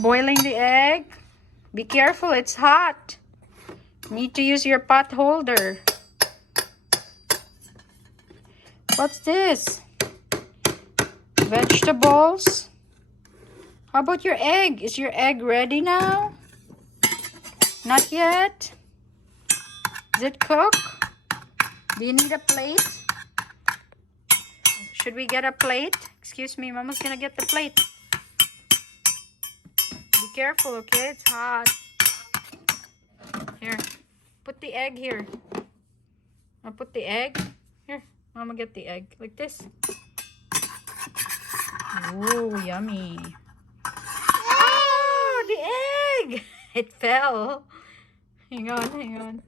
Boiling the egg. Be careful, it's hot. Need to use your pot holder. What's this? Vegetables. How about your egg? Is your egg ready now? Not yet? Is it cooked? Do you need a plate? Should we get a plate? Excuse me, Mama's gonna get the plate. Be careful, okay? It's hot. Here, put the egg here. I'll put the egg. Here, Mama, get the egg. Like this. Ooh, yummy. Oh, the egg! It fell. Hang on, hang on.